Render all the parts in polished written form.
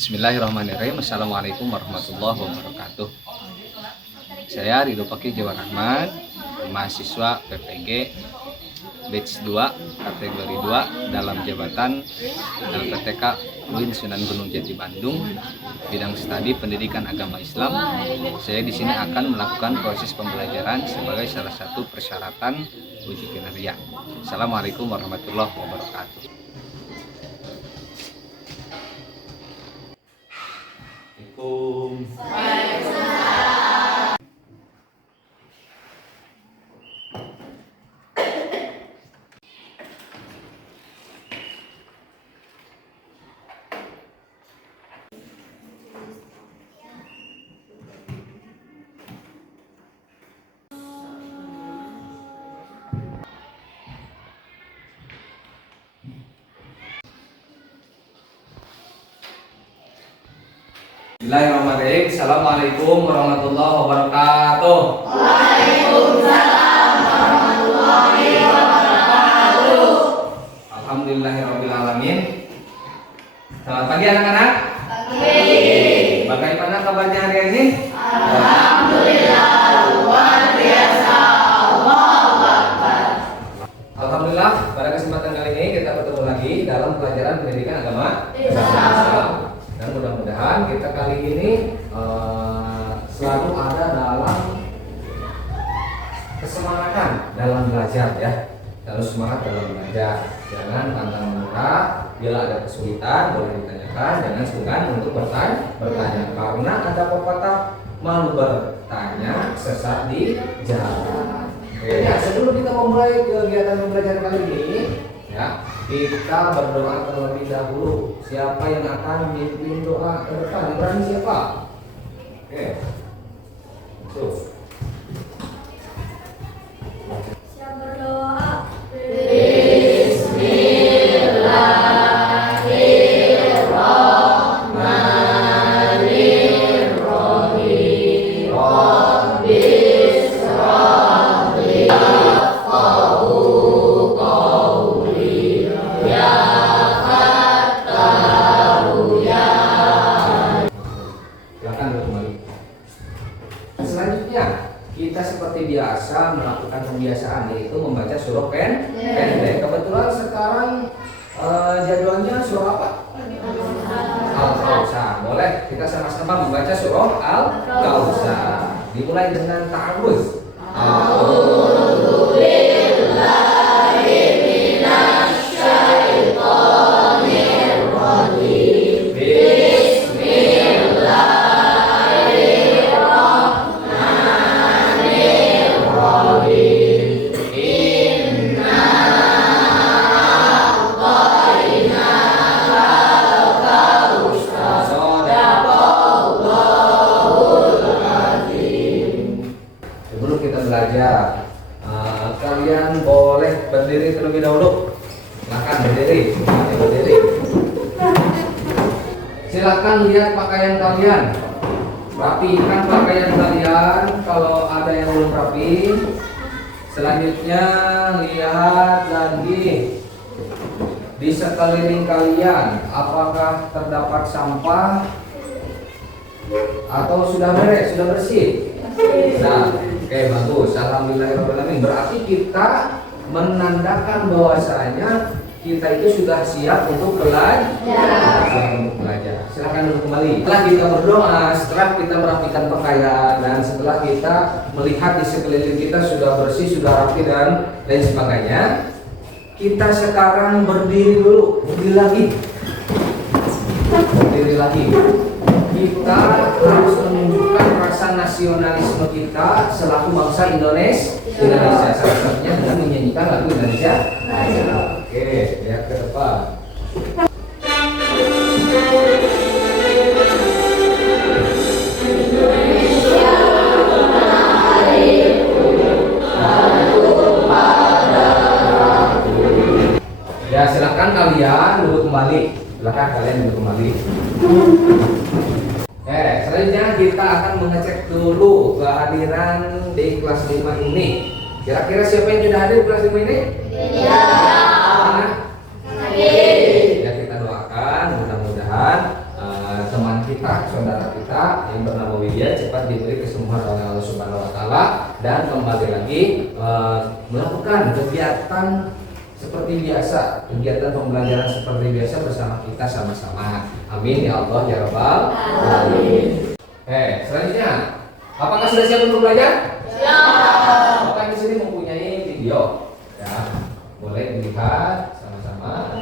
Bismillahirrahmanirrahim. Assalamualaikum warahmatullahi wabarakatuh. Saya Ridho Fakih Jawa Rahman, mahasiswa PPG batch 2 kategori 2 dalam jabatan LPTK UIN Sunan Gunung Jati Bandung, bidang studi pendidikan agama Islam. Saya di sini akan melakukan proses pembelajaran sebagai salah satu persyaratan uji kinerja. Assalamualaikum warahmatullahi wabarakatuh. Bismillahirrahmanirrahim. Assalamualaikum warahmatullahi wabarakatuh. Waalaikumsalam warahmatullahi wabarakatuh. Alhamdulillahirabbil alamin. Selamat pagi anak-anak. Pagi. Bagaimana kabarnya hari ini? Alhamdulillah luar biasa. Allahu Akbar. Alhamdulillah, pada kesempatan kali ini kita bertemu lagi dalam pelajaran pendidikan agama Islam. Dan mudah-mudahan kita kali ini selalu ada dalam kesemangatan dalam belajar ya. Selalu semangat dalam belajar. Jangan pantang menyerah. Bila ada kesulitan boleh ditanyakan. Jangan sungkan untuk bertanya. Karena ada pepatah malu bertanya sesat di jalan. Oke, ya, sebelum kita memulai kegiatan pembelajaran kali ini, ya, kita berdoa terlebih dahulu. Siapa yang akan memimpin doa ke depan? Berani siapa? Oke. Tuh. Siap berdoa. Selanjutnya kita seperti biasa melakukan pembiasaan, yaitu membaca surah pendek. Kebetulan sekarang jadwalnya surah apa? Al-Kautsar. Boleh kita sama-sama membaca surah Al-Kautsar. Dimulai dengan ta'awudz. Sebelum kita belajar, kalian boleh berdiri terlebih dahulu. Silakan berdiri. Silakan lihat pakaian kalian. Rapikan pakaian kalian kalau ada yang belum rapi. Selanjutnya lihat lagi di sekeliling kalian, apakah terdapat sampah atau sudah beres, sudah bersih. Nah, oke, bagus. Alhamdulillahirrahmanirrahim. Berarti kita menandakan bahwasanya kita itu sudah siap untuk belajar. Silakan duduk kembali. Setelah kita berdoa, setelah kita merapikan pakaian, dan setelah kita melihat di sekeliling kita sudah bersih, sudah rapi dan lain sebagainya, kita sekarang berdiri dulu, berdiri lagi. Kita harus menunjukkan rasa nasionalisme kita selaku bangsa Indonesia. Salah satunya dengan menyanyikan lagu Indonesia. Oke, lihat ke depan. Ya, silakan kalian duduk kembali. Selanjutnya kita akan mengecek dulu kehadiran di kelas 5 ini. Kira-kira siapa yang tidak hadir di kelas 5 ini? Tidak. Ya, kita doakan mudah-mudahan kita, saudara kita yang bernama Widya cepat diberi kesembuhan oleh Allah Subhanahu wa taala dan kembali lagi melakukan kegiatan seperti biasa, kegiatan pembelajaran seperti biasa bersama kita sama-sama. Amin ya Allah ya Rabbal alamin. Selanjutnya, apakah sudah siap untuk belajar? Siap. Apakah di sini mempunyai video? Ya, boleh dilihat sama-sama.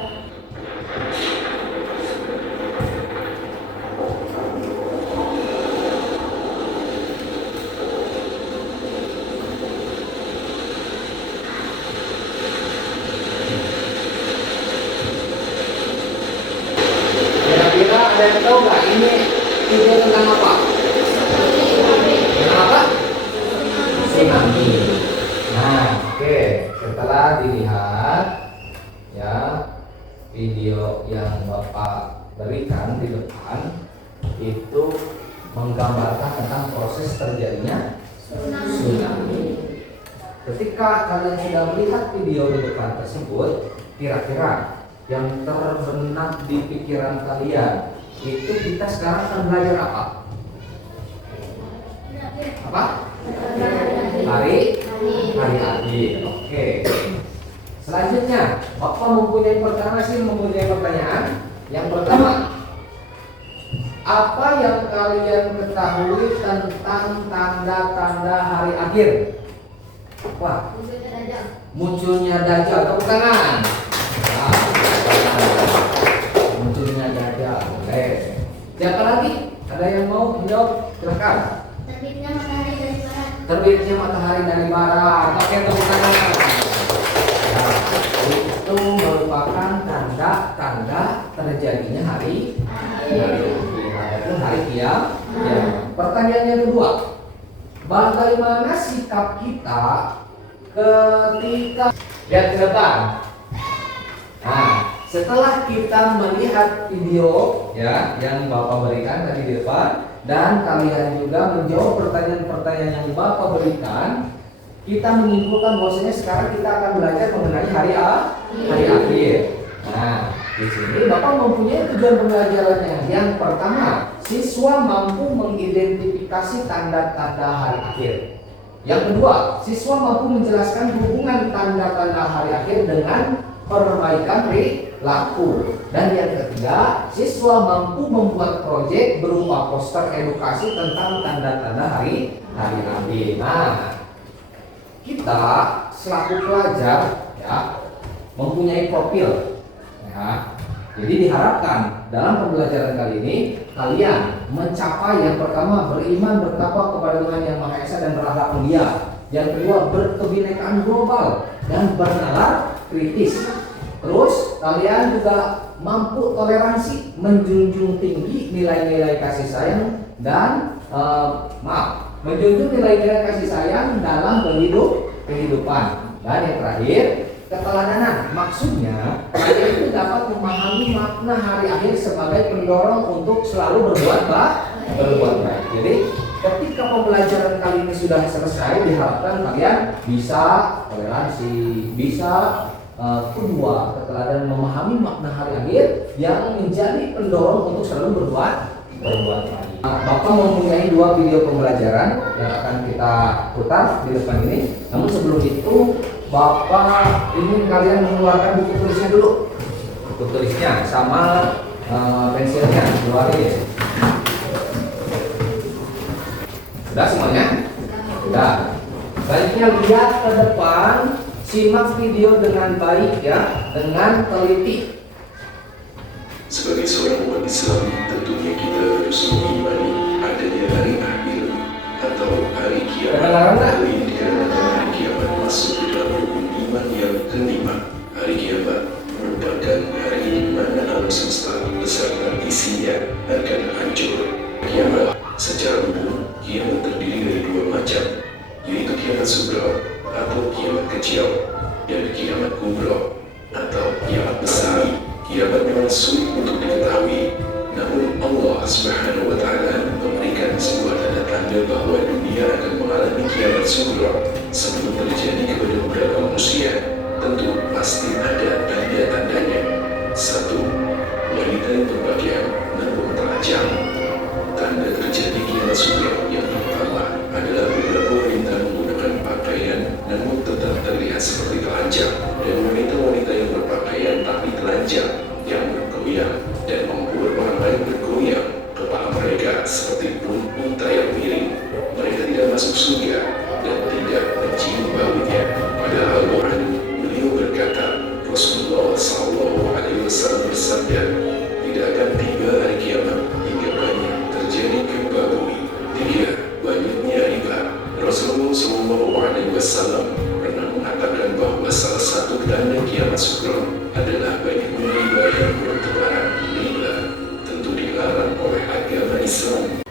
Kira-kira ada yang tahu nggak ini video tentang apa? Tentang apa? Tsunami. Nah, oke. Setelah dilihat ya video yang Bapak berikan di depan itu menggambarkan tentang proses terjadinya tsunami. Ketika kalian sudah melihat video di depan tersebut, kira-kira yang terbenak di pikiran kalian itu kita sekarang akan belajar apa? Apa? Hari akhir. Oke. Selanjutnya, Bapak mempunyai pertanyaan. Yang pertama, apa yang kalian ketahui tentang tanda-tanda hari akhir? Apa? Munculnya Dajjal. Tepuk tangan. Munculnya Dajjal. Oke. Siapa lagi? Ada yang mau menjawab? Silakan. Terbitnya matahari dari barat. Oke, tepuk tangan. Nah, itu merupakan tanda-tanda terjadinya hari akhir. Itu hari kiamat. Ya. Pertanyaan yang kedua, bagaimana sikap kita ketika lihat ke depan? Nah, setelah kita melihat video ya yang Bapak berikan tadi di depan dan kalian juga menjawab pertanyaan-pertanyaan yang Bapak berikan, kita menyimpulkan bahwasanya sekarang kita akan belajar mengenai hari akhir. Nah, di sini Bapak mempunyai tujuan pembelajarannya. Yang pertama, siswa mampu mengidentifikasi tanda-tanda hari akhir. Yang kedua, siswa mampu menjelaskan hubungan tanda-tanda hari akhir dengan perbaikan perilaku. Dan yang ketiga, siswa mampu membuat proyek berupa poster edukasi tentang tanda-tanda hari akhir. Nah, kita selaku pelajar ya mempunyai profil ya. Jadi diharapkan dalam pembelajaran kali ini kalian mencapai yang pertama beriman bertakwa kepada Tuhan Yang Maha Esa dan berakhlak mulia. Yang kedua berkebinekaan global dan bernalar kritis. Terus kalian juga mampu toleransi, menjunjung tinggi nilai-nilai kasih sayang dan menjunjung nilai-nilai kasih sayang dalam kehidupan. Dan yang terakhir, keteladanan. Maksudnya kalian itu dapat memahami makna hari akhir sebagai pendorong untuk selalu berbuat baik. Jadi ketika pembelajaran kali ini sudah selesai, diharapkan kalian bisa toleransi, bisa kedua, keteladanan memahami makna hari akhir yang menjadi pendorong untuk selalu berbuat baik. Bapak mempunyai 2 video pembelajaran yang akan kita putar di depan ini. Namun sebelum itu, Bapak ingin kalian mengeluarkan buku tulisnya dulu. Buku tulisnya sama pensilnya, keluarin. Sudah semuanya? Sudah. Baiknya lihat ke depan. Simak video dengan baik ya, dengan teliti. Sebagai seorang umat Islam, tentunya kita harus mengimani adanya hari akhir atau hari kiamat. Hal ini dikarenakan hari kiamat masuk ke dalam rukun iman yang kelima. Hari kiamat merupakan hari di mana alam semesta beserta isinya akan hancur. Kiamat secara umum, kiamat terdiri dari 2 macam, yaitu kiamat sugro atau kiamat kecil dan kiamat kubro atau kiamat besar. Kiamat memang sulit untuk diketahui, namun Allah Subhanahu wa Ta'ala memberikan sebuah tanda-tanda bahwa dunia akan mengalami kiamat sugro sebelum terjadi kepada beberapa manusia. Tentu pasti ada tanda-tandanya. 1. Wanita yang berpakaian namun telanjang. terlihat seperti telanjang, dan wanita-wanita yang berpakaian tapi telanjang yang bergoyang dan membuat orang lain bergoyang. Kepala mereka seperti unta yang miring. Mereka tidak masuk surga dan tidak mencium baunya. Padahal Quran beliau berkata, Rasulullah SAW bersabda, tidak akan tiba hari kiamat hingga banyak terjadi gempa bumi. Tiga, banyaknya riba. Rasulullah SAW pernah mengatakan bahwa salah satu tanda kiamat sugro adalah banyaknya riba yang bertebaran. Riba tentu dilarang oleh agama Islam.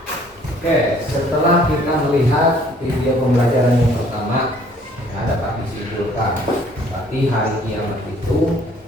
Oke, setelah kita melihat video pembelajaran yang pertama, ya, dapat disimpulkan berarti hari kiamat itu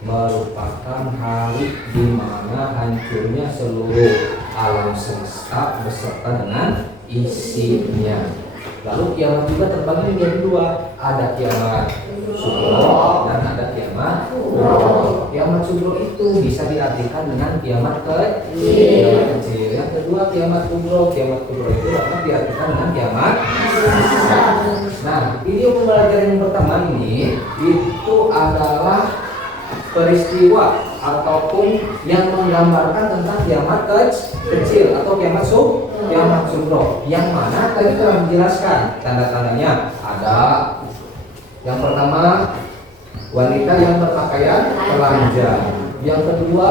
merupakan hari di mana hancurnya seluruh alam semesta beserta dengan isinya. Lalu kiamat juga terbagi menjadi dua, ada kiamat sugro dan ada kiamat kubro. Kiamat sugro itu bisa diartikan dengan kiamat kecil. Yang kedua kiamat kubro itu dapat diartikan dengan kiamat besar. Nah, video pembelajaran yang pertama ini itu adalah peristiwa ataupun yang menggambarkan tentang kiamat kecil atau kiamat sugro, yang mana tadi telah dijelaskan tanda-tandanya. Ada yang pertama, wanita yang berpakaian telanjang. Yang kedua,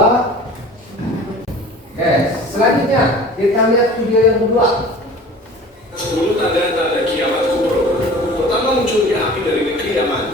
selanjutnya kita lihat video yang kedua. 10 tanda-tanda kiamat kubro. Pertama, munculnya api dari negeri Yaman.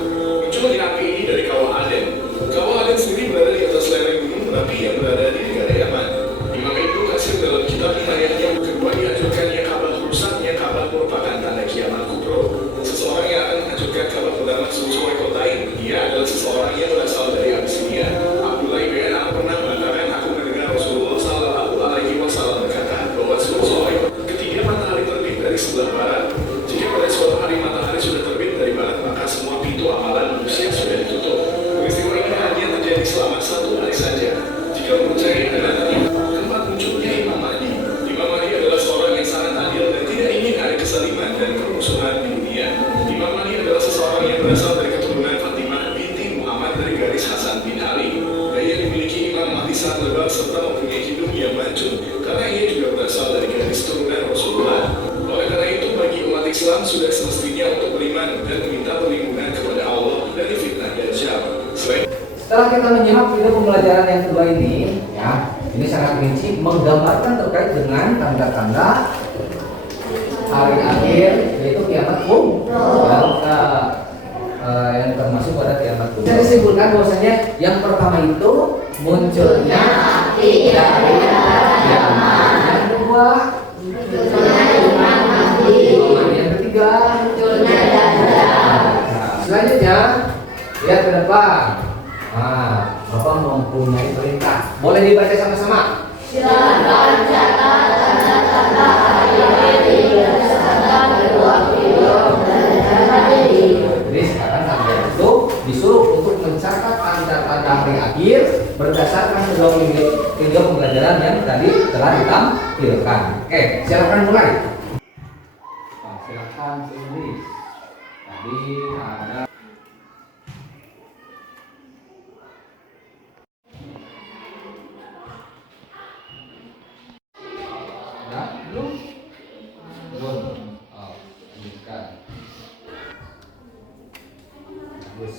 Munculnya api ini dari Kawah Aden. Kawah Aden sendiri berada di atas lereng gunung berapi yang berada di negara Yaman. Imam Ibnu Katsir dalam kitab Hidayah kedua dihancurkannya Ka'bah, rusaknya Ka'bah merupakan tanda kiamat kubro. Seseorang yang akan menghancurkan Ka'bah bernama Zulzul Kotain. Dia adalah seseorang yang berasal dari Abyssinia. Abdullah bin Amr pernah mengatakan, aku mendengar Rasulullah SAW berkata bahwa Zulzul ketika matahari terbit dari sebelah barat. Jika pada suatu hari matahari sudah terbit dari barat, maka semua pintu amalan manusia sudah ditutup. Peristiwa ini hanya terjadi selama 1 hari saja. Jika percaya adalah keempat, munculnya Imam Mahdi. Imam Mahdi adalah seorang yang sangat adil dan tidak ingin ada kesaliman dan permusuhan di dunia. Imam Mahdi adalah seseorang yang berasal dari keturunan Fatimah binti Muhammad dari garis Hasan bin Ali. Ia dimiliki Imam Mahdi sangat lebar serta mempunyai hidung yang mancung karena ia juga berasal dari garis turunan Rasulullah. Oleh karena itu, bagi umat Islam sudah semestinya untuk beriman dan meminta perlindungan kepada Allah dari fitnah Dajjal. Setelah kita menyimak video pembelajaran yang kedua ini, ya, ini sangat rinci menggambarkan terkait dengan tanda-tanda hari akhir, yaitu kiamat yang termasuk pada kiamat kubro. Bisa disimpulkan bahwasanya yang pertama itu munculnya api dari kiamat. Yang kedua yang ketiga munculnya Dajjal. Selanjutnya lihat ke depan. Bapak mempunyai perintah. Boleh dibaca sama-sama. Silakan catat tanda-tanda hari ini berdasarkan kedua video pembelajaran ini. Jadi sekarang kalian itu disuruh untuk mencatat tanda-tanda hari akhir berdasarkan kedua video pembelajaran yang tadi telah ditampilkan. Oke, silakan mulai. Silakan tulis. Tadi ada belum? Belum. Oh, bukan. Bagus.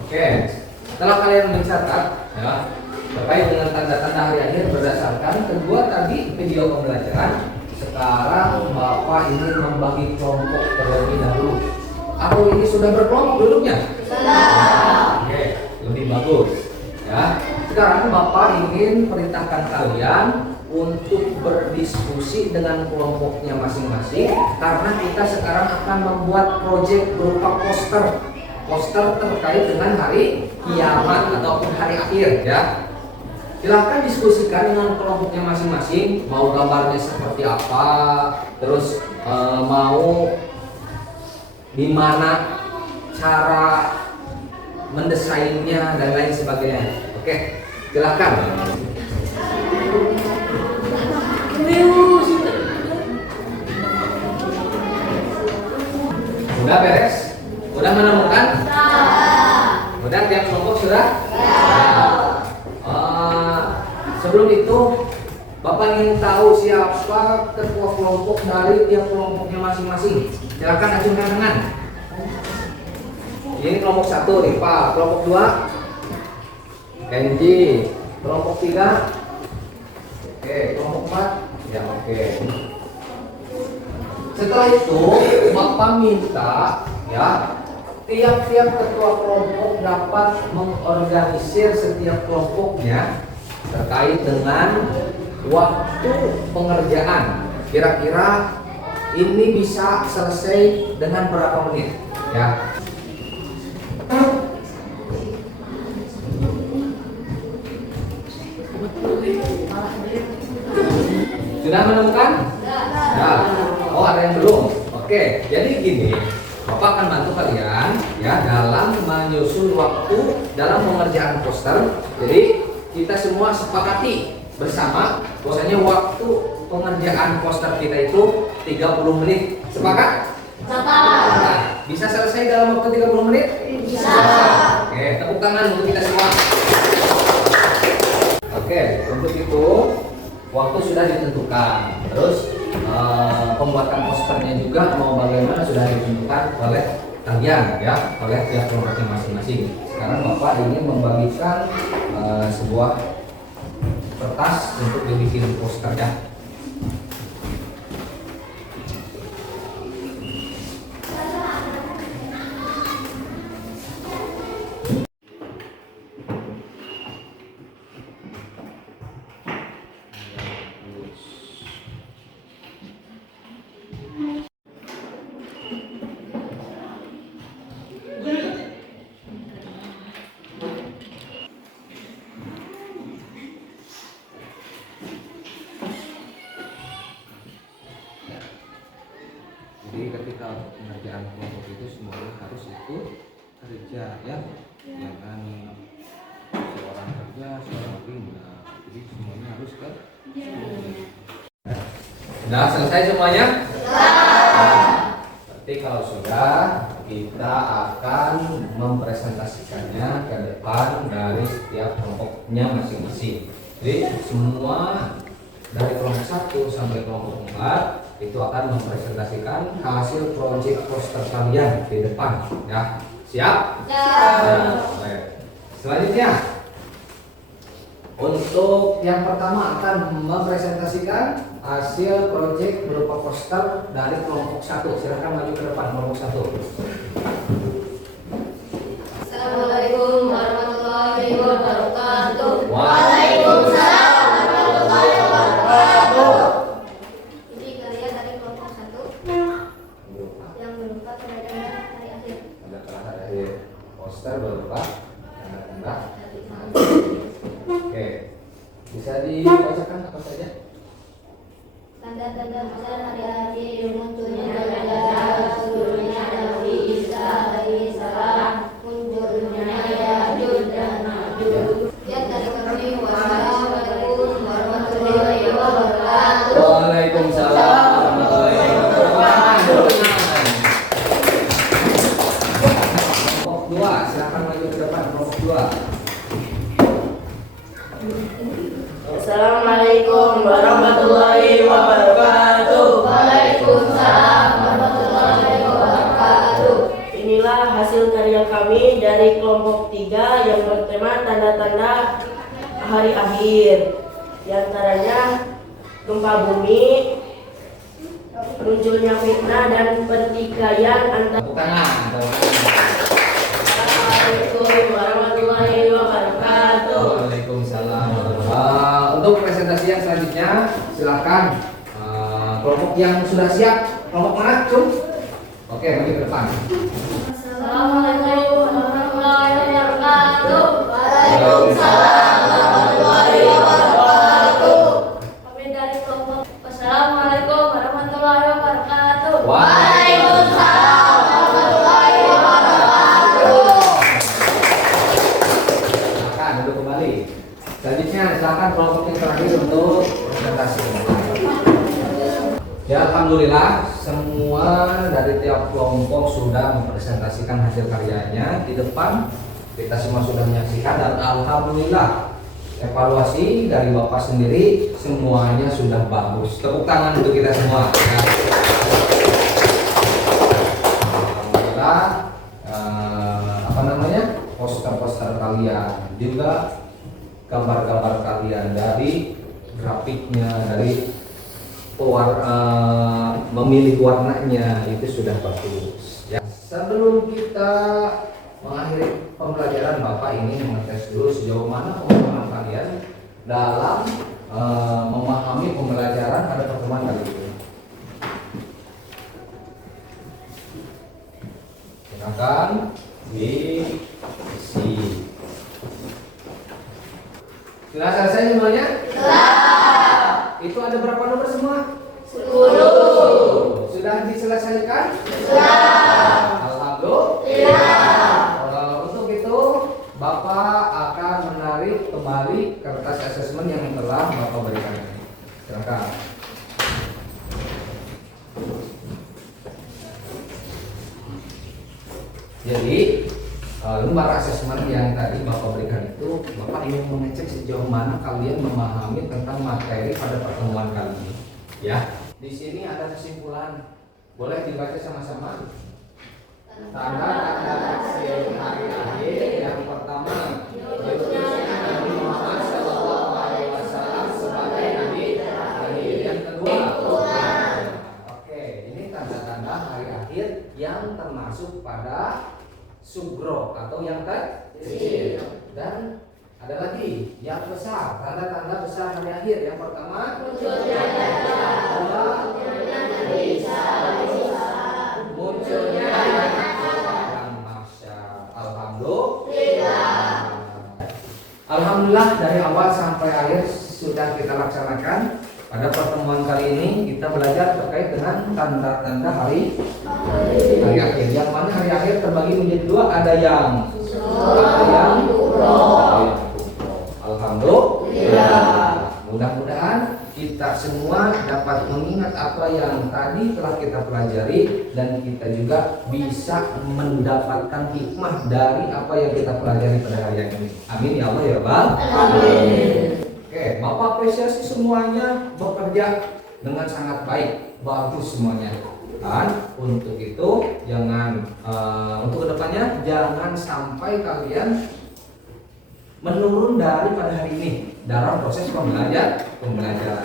Oke, setelah kalian mencatat, ya, terkait dengan tanda-tanda hari akhir berdasarkan kedua tadi video pembelajaran, sekarang Bapak ingin membagi kelompok terlebih dahulu. Atau ini sudah berkelompok duduknya? Sudah. Oke, lebih bagus. Ya, sekarang Bapak ingin perintahkan kalian untuk berdiskusi dengan kelompoknya masing-masing karena kita sekarang akan membuat proyek berupa poster terkait dengan hari kiamat ataupun hari akhir, ya. Silahkan diskusikan dengan kelompoknya masing-masing, mau gambarnya seperti apa, terus mau gimana cara mendesainnya dan lain sebagainya. Oke, silakan. Udah beres? Udah menemukan? Udah tiap kelompok sudah? Sebelum itu Bapak ingin tahu siapa ketua kelompok dari tiap kelompoknya masing-masing. Silakan acungkan tangan. Ini kelompok 1 Rifa, kelompok 2 Kenji, kelompok 3 oke, kelompok 4 ya oke. Setelah itu Bapak minta ya tiap-tiap ketua kelompok dapat mengorganisir setiap kelompoknya terkait dengan waktu pengerjaan. Kira-kira ini bisa selesai dengan berapa menit ya? Sudah menemukan? Ya. Oh, ada yang belum. Oke, jadi gini, Bapak akan bantu kalian ya dalam menyusun waktu dalam pengerjaan poster. Jadi kita semua sepakati bersama bahwasanya waktu pengerjaan poster kita itu 30 menit. Sepakat? Nah, bisa selesai dalam waktu 30 menit? Bisa. Oke, tepuk tangan untuk kita semua. Oke, untuk itu waktu sudah ditentukan. Terus pembuatan posternya juga mau bagaimana sudah ditentukan oleh kalian ya, oleh pihak kelompoknya masing-masing. Sekarang Bapak ingin membagikan sebuah kertas untuk dibikin posternya. Jadi ketika pengerjaan kelompok itu semuanya harus ikut kerja ya, jangan seorang kerja seorang pindah. Jadi semuanya harus kerja. Sudah selesai semuanya? Berarti kalau sudah, kita akan mempresentasikannya ke depan dari setiap kelompoknya masing-masing. Jadi semua dari kelompok 1 sampai kelompok 4 itu akan mempresentasikan hasil proyek poster kalian di depan ya. Siap? Nah, baik. Selanjutnya untuk yang pertama akan mempresentasikan hasil proyek berupa poster dari kelompok 1. Silakan maju ke depan kelompok 1. Assalamualaikum warahmatullahi wabarakatuh. Waalaikumsalam warahmatullahi wabarakatuh. Jadi kalian dari kelompok 1 yang berupa tanda-tanda hari akhir. Tanda-tanda hari akhir. Poster berupa tanda-tanda. Oke. Bisa dibacakan apa saja? Tanda-tanda besar hari akhir munculnya tanda-tanda turunnya Nabi Isa alaihi salam, munculnya Ya'juj dan Ma'juj. Ya dari kami wassalamualaikum warahmatullahi wabarakatuh. Waalaikumsalam warahmatullahi wabarakatuh. Kelompok 2, silakan maju ke depan kelompok 2. Assalamualaikum warahmatullahi wabarakatuh. Waalaikumsalam warahmatullahi wabarakatuh. Inilah hasil karya kami dari kelompok 3 yang bertema tanda-tanda hari akhir. Di antaranya gempa bumi, munculnya fitnah dan pertikaian antara. Tepuk tangan. Assalamualaikum warahmatullahi wabarakatuh. Waalaikumsalam. Untuk presentasi yang selanjutnya silakan kelompok yang sudah siap. Kelompok mana, Cum? Oke, maju ke depan. Assalamualaikum warahmatullahi wabarakatuh. Waalaikumsalam warahmatullahi wabarakatuh. Kami dari kelompok. Assalamualaikum warahmatullahi wabarakatuh. Waalaikumsalam warahmatullahi wabarakatuh. Silakan duduk kembali. Selanjutnya silakan kelompok yang terakhir untuk presentasi. Ya, alhamdulillah semua dari tiap kelompok sudah mempresentasikan hasil karyanya di depan. Kita semua sudah menyaksikan dan alhamdulillah evaluasi dari Bapak sendiri semuanya sudah bagus. Tepuk tangan untuk kita semua. Alhamdulillah poster-poster kalian juga gambar-gambar kalian dari grafiknya, dari memilih warnanya itu sudah bagus. Ya. Sebelum kita mengakhiri pembelajaran, Bapak ini mengetes dulu sejauh mana pemahaman kalian dalam memahami pembelajaran pada pertemuan kali ini. Silakan diisi. Sudah selesai semuanya? Sudah. Itu ada berapa nomor semua? 10. Sudah diselesaikan? Sudah. Alhamdulillah. Untuk itu Bapak akan menarik kembali kertas asesmen yang telah Bapak berikan. Silakan. Jadi lembar asesmen yang tadi Bapak berikan itu, Bapak ingin mengecek sejauh mana kalian memahami tentang materi pada pertemuan kali ini. Ya, di sini ada kesimpulan, boleh dibaca sama-sama. Tanda-tanda hasil hari akhir yang pertama, Nabi Muhammad SAW sebagai Nabi akhir. Yang kedua, oke, ini tanda-tanda hari akhir yang termasuk pada sugro atau yang kecil, dan ada lagi yang besar, tanda-tanda besar hari akhir. Yang pertama, munculnya Alhamdulillah dari awal sampai akhir sudah kita laksanakan. Pada pertemuan kali ini kita belajar terkait dengan tanda-tanda hari akhir. Yang mana hari akhir terbagi menjadi dua, ada yang Alhamdulillah. Mudah-mudahan kita semua dapat mengingat apa yang tadi telah kita pelajari dan kita juga bisa mendapatkan hikmah dari apa yang kita pelajari pada hari ini. Amin ya Allah ya Rabbal alamin. Oke, Bapak apresiasi semuanya bekerja dengan sangat baik, bagus semuanya. Dan untuk itu jangan untuk kedepannya jangan sampai kalian menurun daripada hari ini dalam proses pembelajaran.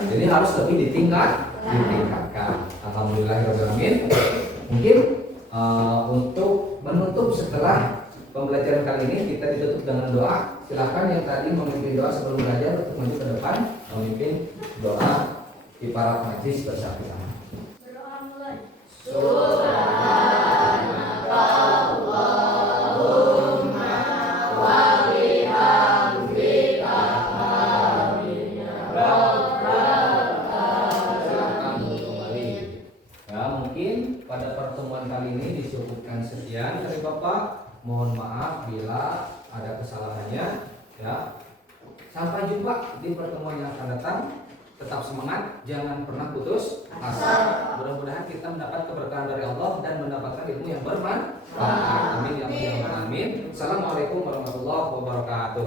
Jadi harus lebih ditingkatkan. Alhamdulillahirobbilalamin. Mungkin untuk menutup setelah pembelajaran kali ini kita ditutup dengan doa. Silakan yang tadi memimpin doa sebelum belajar untuk maju ke depan memimpin doa kifarat majlis bersama-sama. Berdoa mulai. Pada pertemuan kali ini disebutkan sekian dari Bapak. Mohon maaf bila ada kesalahannya. Ya. Sampai jumpa di pertemuan yang akan datang. Tetap semangat, jangan pernah putus asa. Mudah-mudahan kita mendapat keberkahan dari Allah dan mendapatkan ilmu yang bermanfaat. Amin ya rabbal alamin. Assalamualaikum warahmatullahi wabarakatuh.